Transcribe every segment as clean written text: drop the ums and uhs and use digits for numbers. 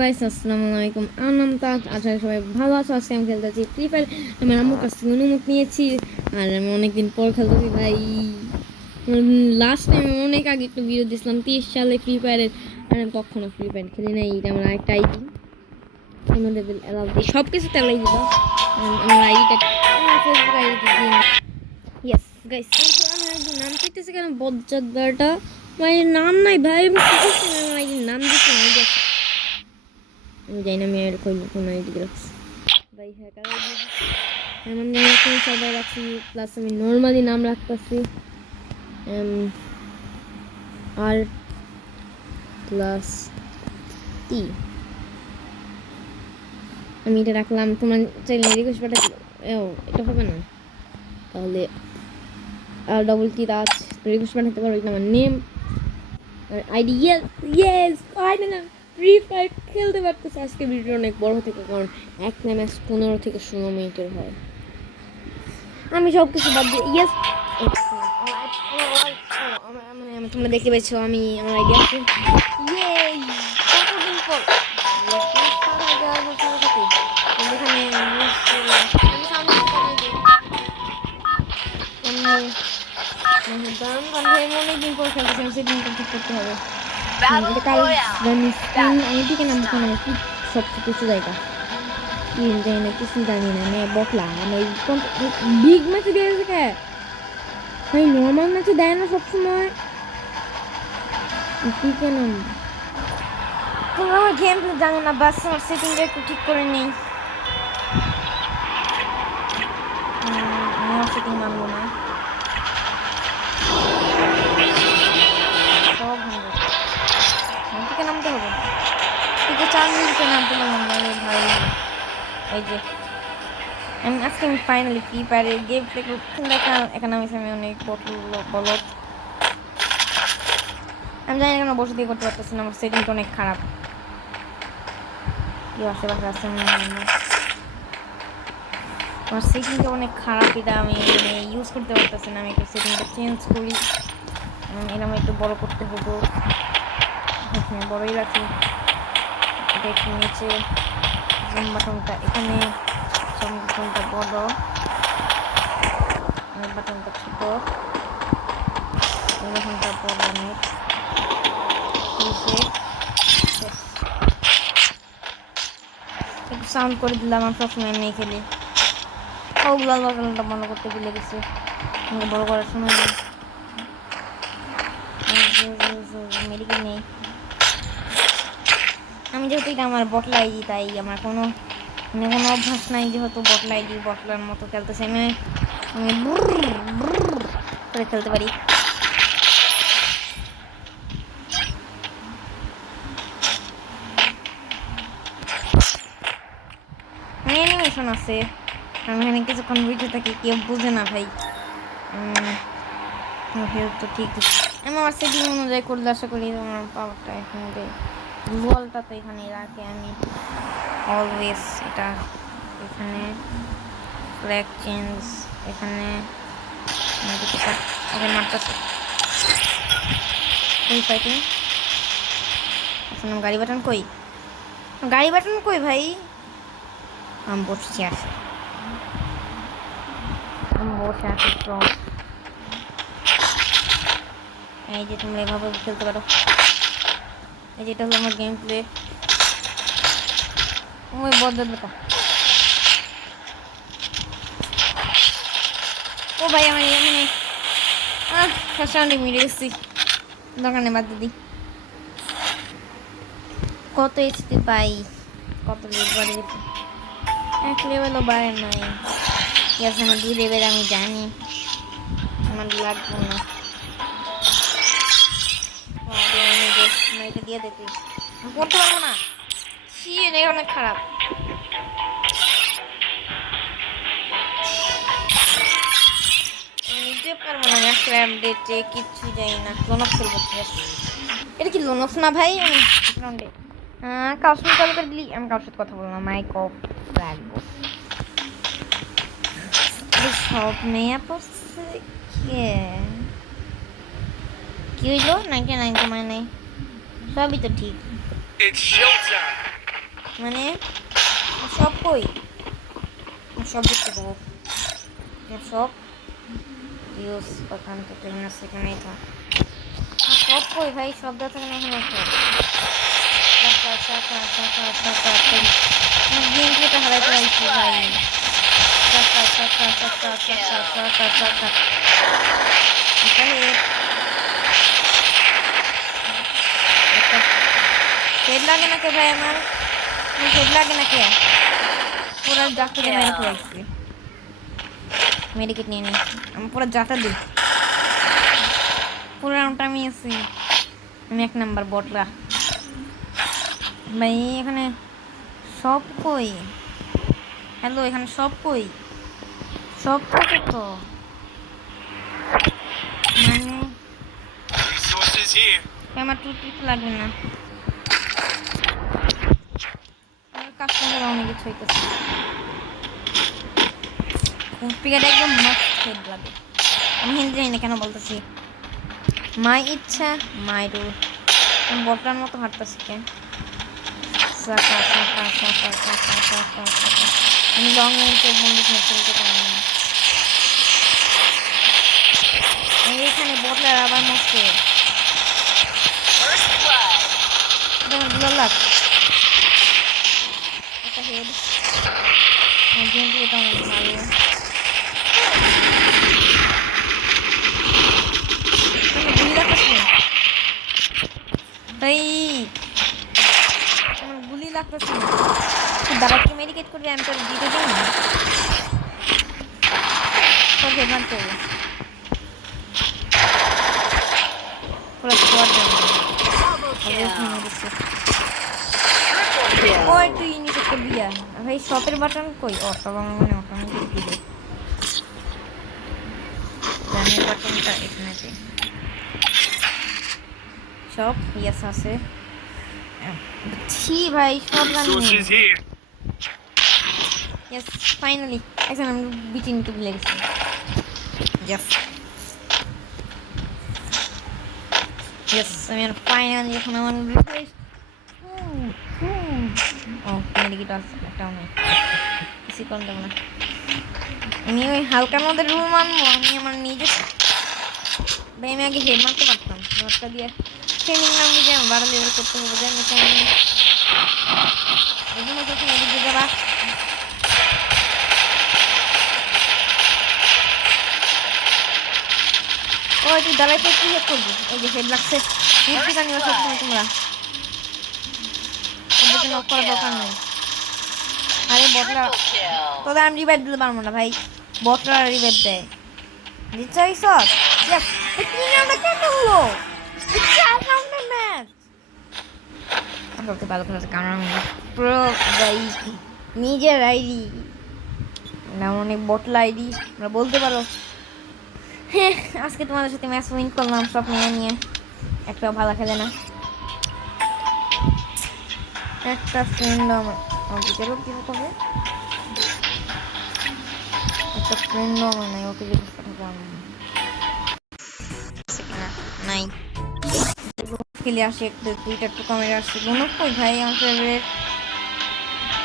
Guys আসসালামু আলাইকুম। আমার নাম তাজ। আশা করি সবাই ভালো আছো। আজকে আমি খেলতেছি ফ্রি ফায়ার। আমি আম্মুর কাছ থেকে অনুমতি নিয়েছি আর আমি অনেকদিন পর খেলতেছি ভাই। লাস্ট টাইম অনেক আগে একটা ভিডিও দিয়েছিলাম 30 সালে ফ্রি ফায়ারের, আর আমি কখনো ফ্রি ফায়ার খেলি নাই। এটা আমার আরেকটা আইডি, আমাদের অ্যালাউ দিই সব কিছুতে অ্যালাই দিব। আমার আইডিটা ফেসবুক আইডিতে দিই। ইয়েস গাইস, আমি আইডির নাম চাইতেছি কেন বজ্জাদারটা, ভাই নাম নাই ভাই। আমি কি করছি, আমার আইডির নাম দিচ্ছি না। আমি জানি না আমি আর কোন আইডি রাখছি ভাই। হ্যাঁ কারণ এমন কোন সবাই রাখছি, প্লাস আমি নর্মালি নাম রাখতেছি আর প্লাস টি। আমি এটা রাখলাম, তোমার চাইলে রিকোয়েস্ট পাঠাচ্ছি। এটা হবে না তাহলে আর ডবল টি রাজ রিকোয়েস্ট পাঠাতে পারো। এটা আমার name ID. Yes finally free fire খেলতে পারতেছে। আজকে ভিডিও অনেক বড় থেকে, কারণ একটা ম্যাচ 15 থেকে 16 মিনিটের হয়। আমি সব কিছু বাদ দিয়ে ইয়েস মানে তোমরা দেখতে পেয়েছো আমি আমার আইডিয়া আছে। কতদিন পর অনেকদিন পর খেলতেছি, সেদিন ঠিক করতে হবে। এটা কাল আমি ঠিক নাম কি সব কিছু জায়গা কি জানি না, কিছু জানি না। মানে বকলা আমি বিগ ম্যাচে দিয়েছে কে ভাই, নর্মাল ম্যাচে দেয় না সবসময়। কি কেন তোমরা আমার গেম প্লে জানো না? বাস আমার সেটিংটা একটু ঠিক করে নেই। আমার সেটিং মানবো না, সব থেকে নামতে হবে। ঠিক আছে 4 মিনিটে নামতে পারলাম না ভাই। এই যে আজকে আমি ফাইনালি ফ্রি ফায়ারের গেম প্লে এখানে আমি অনেক বলত। আমি জানি কেন বসে দিয়ে করতে পারতেছি না, আমার সেটিংটা অনেক খারাপ। কেউ আশেপাশে আছে আমার সেটিংটা অনেক খারাপ, এটা আমি ইউজ করতে পারতেছি না। আমি একটু সেটিংটা চেঞ্জ করি, এরকম একটু বড় করতে হতো। এখানে বড়ই রাখি, এটা একটু নিচে জুম বাটনটা এখানে, জুম বাটনটা বড়, বাটনটা ছোট, বাটনটা বড় অনেক। একটু সাউন্ড করে দিলাম, আমি সবসময় এমনি খেলি। লাল বাটনটা বন্ধ করতে ভুলে গেছি, বড় করার সময় নেই, মেডিকেল নেই। আমি যেহেতু এটা আমার বটলা আইডি, তাই আমার কোনো অভ্যাস নাই, যেহেতু বটলা আইডি বটলার মতো খেলতেছে। আমি করে খেলতে পারি। অ্যানিমেশন আছে, আমি এখানে কিছুক্ষণ বুঝে থাকি, কেউ বুঝে না ভাই। তো ঠিক আমি আমার সেটিং অনুযায়ী করলে আশা করি আমার পাওয়ারটা এখানে বলটা তো এখানে রাখে আমি অলওয়েজ। এটা এখানে ফ্ল্যাগ চেঞ্জ এখানে মারতেছে ফাইটিং। গাড়ি বাটন কই, গাড়ি বাটন কই ভাই? আমি বসে আছি তো। এই যে তোমরা এভাবে খেলতে পারো। এই যেটা হলো আমার গেম প্লে। ওই বদল বেটা, ও ভাই আমার সামনে মিলে গেছি। দোকানে বাদ দিদি কত এইচপি পাই, কত লেট বাড়ে গেছে। 1 লেভেলও বাড়ে নাই। ঠিক আছে আমার 2 লেভেল, আমি জানি আমার লাগবো না। এটা দিয়ে দে, তুই করতে পারবো না। অনেক খারাপ। নিতে পারবো না, আপডেটে কিচ্ছু যাই না। লোনফ খেলবো, ঠিক আছে? এটা কি লোনফ না ভাই? আমি কার সাথে চালু করে দিলি, আমি কারোর সাথে কথা বলবো না, মাইক অফ রাখবো। সব মেয়া পড়ছে কি হইলো? 99 কমায় নাই, সবই তো ঠিক। মানে সব কই সব দেখতে পাবো সব ইউজ ওখান থেকে সেখানেই থাক সব কই ভাই শব্দ থাকে না এখানে গেমটা হারাইতে পারছি ভাই হেড লাগে না কে ভাই আমার হেড লাগে না কে পুরো জাতে মেরে ফেলছি মেডিকেট নিয়ে নি আমি পুরো জাতা দিই পুরো রাউন্ডটা আমি আছি আমি 1 নাম্বার বটরা ভাই এখানে সব কই হ্যালো এখানে সব কই সব কই তো মানে আমার টুট লাগবে না কাস্টমার অনেক কিছু হইতেছে পিকাটা একদম মাস্ট হেড লাগে আমি হিন্দি জানি না কেন বলতেছি মাই ইচ্ছা মাই রুল আমি বটলার মতো হাঁটতেছি কেন আমি লং রেঞ্জের বন্দুক নিয়ে খেলতে পারি না এইখানে বটলার আবার মস্ত লাখ একটা হেড গেমটি এটা অনেক ভালো গুলি লাগতেছে দাদাকে মেডিকেট করবে আমি তো দিতে দিই না হেডমান করবো পুরো স্কোয়াড ওই তুই নিচে করবি ভাই শপের বাটন কই ও সব আমার মনে অটোমেটিক দিবে রানের বাটনটা এখানে সব ইয়েস আছে ছি ভাই সব রানি ইয়েস ফাইনালি এখন আমি বিটি নিতে ভুলে গেছি ইয়েস ইয়েস আমি আর ফাইনালি এখন আমার ও মেডিকেট আছে একটাও নেই কিছু করতে পারবো না আমি ওই হালকার মধ্যে রুল মানবো আমি আমার নিজে ভাই আমি আগে হেড মারতে পারতাম হেডটা দিয়ে ট্রেনিং নাম দিয়ে আমি 12 লেভেল করতে হবে জানি না কেন এগুলো যখন এদিকে যাবা ওই তুই দাঁড়াইতে কি হেড করবি এই যে হেড লাগছে হেডটা জানি সব সময় তোমরা ওদেরকে নক করার দরকার নেই আরে বটলা তোদের আমি রিভাইভ দিতে পারবো না ভাই বটলা রিভাইভ দেয় দিচ্ছে এই সব ইয়েস এই 3 রাউন্ডে কেন হলো 4 রাউন্ডের ম্যাচ বলতে ভালো করে কারণ প্রো ভাই নিজের আইডি না অনেক বটলা আইডি আমরা বলতে পারো হ্যাঁ আজকে তোমাদের সাথে ম্যাচ উইন করলাম সব নিয়ে একটাও ভালো খেলে না একটা ফ্রেন্ড আমার ভিতরেও কি হবে একটা ফ্রেন্ড আমার নাই ওকে জিজ্ঞেস করতে নাই খেলে আসে একটু দুইটা একটু কমে আসছে কোনো কই ভাই আমার ফেভারিট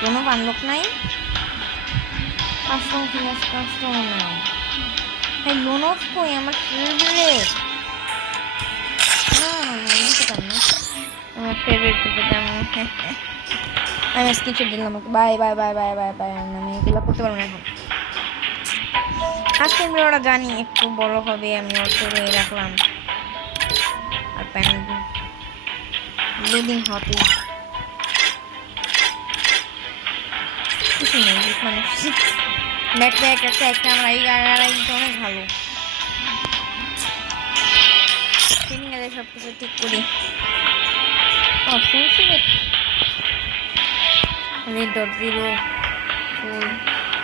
কোনো বান্ধব নাই কাস্টম খেলে আসে কাস্টম নাই ভাই লোনফ কই আমার ফেভারিট না দিতে পারি না আমার ফেভারিট আমি স্ক্রিনশট দিলাম bye bye bye bye bye bye আমি এগুলো করতে পারবো না এখন আজকে আমি ওরা জানি একটু বড় হবে আমি ওর করে রাখলাম আর প্যান লোডিং হতে কিছু নেই মানে ব্যাকপ্যাক একটা আমার এই গাড়িটা অনেক ভালো ট্রেনিং এর সব কিছু ঠিক করি ও শুনছি red.0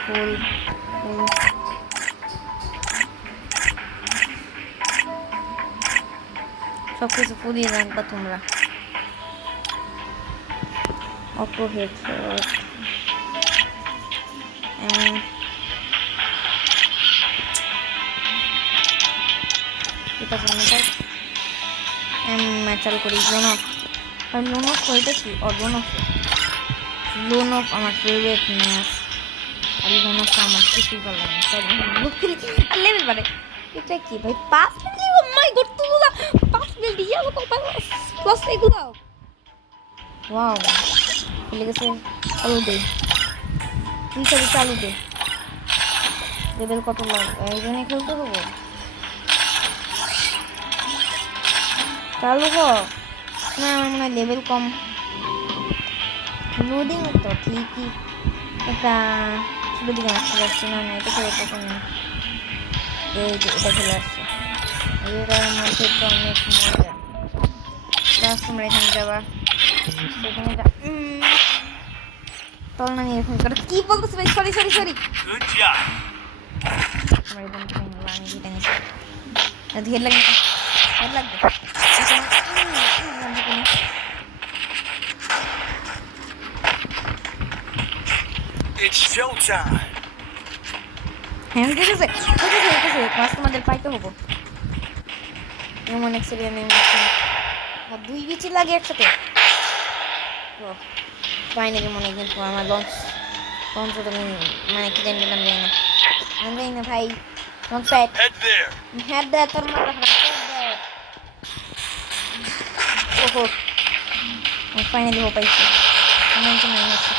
full সব কিছু ফুলিয়ে রাখবা তোমরা অটো হেডশট এটা কোনটা চালু করি লোনক কইটা কি লোনক লোন অফ আমার ফেভারিট ম্যাচ, আর লোন অফ আমার কিছুই ভালো লাগে না, লেভেল বাড়ে। এটা কি ভাই 5 মিনিট? ও মাই গড, তুলা 5 মিনিট দিয়ে আমাকে প্লাস এগুলো। ওয়াও, খেলে গেছে। চালু দে তুই, সবই চালু দে। লেভেল কত লাগে এইখানে খেলতে হবো? চালু কর না, আমার মনে হয় লেভেল কম। লোডিং তো ঠিকই, এটা শুরু দিকে আসতে পারছি না, না এটা খেলে কখন নেই। এই যে এটা চলে আসছে, এটার মধ্যে তো অনেক মজা। প্লাস তোমরা এখানে যাবা, সেখানে যা তল না নিয়ে এখানে করে কি বলতেছে ভাই? সরি সরি সরি, আমার একদম আমি যেটা নিচ্ছি হেড লাগে, হেড লাগবে। It's showtime. হ্যাঁ দেখেছে ক্লাস তোমাদের পাইতে হবো। এমন এক্সপিরিয়েন্স আর 2 বিচি লাগে একসাথে। ফাইনালি মনে কিন্তু আমার লঞ্চ লঞ্চ তো মানে কি জানি না, আমি জানি না ভাই। Launch pad Head there. Head দেয় তোর মাথা খারাপ। ওহো, ফাইনালি হো পাইছি। আমি তো নাই আছি।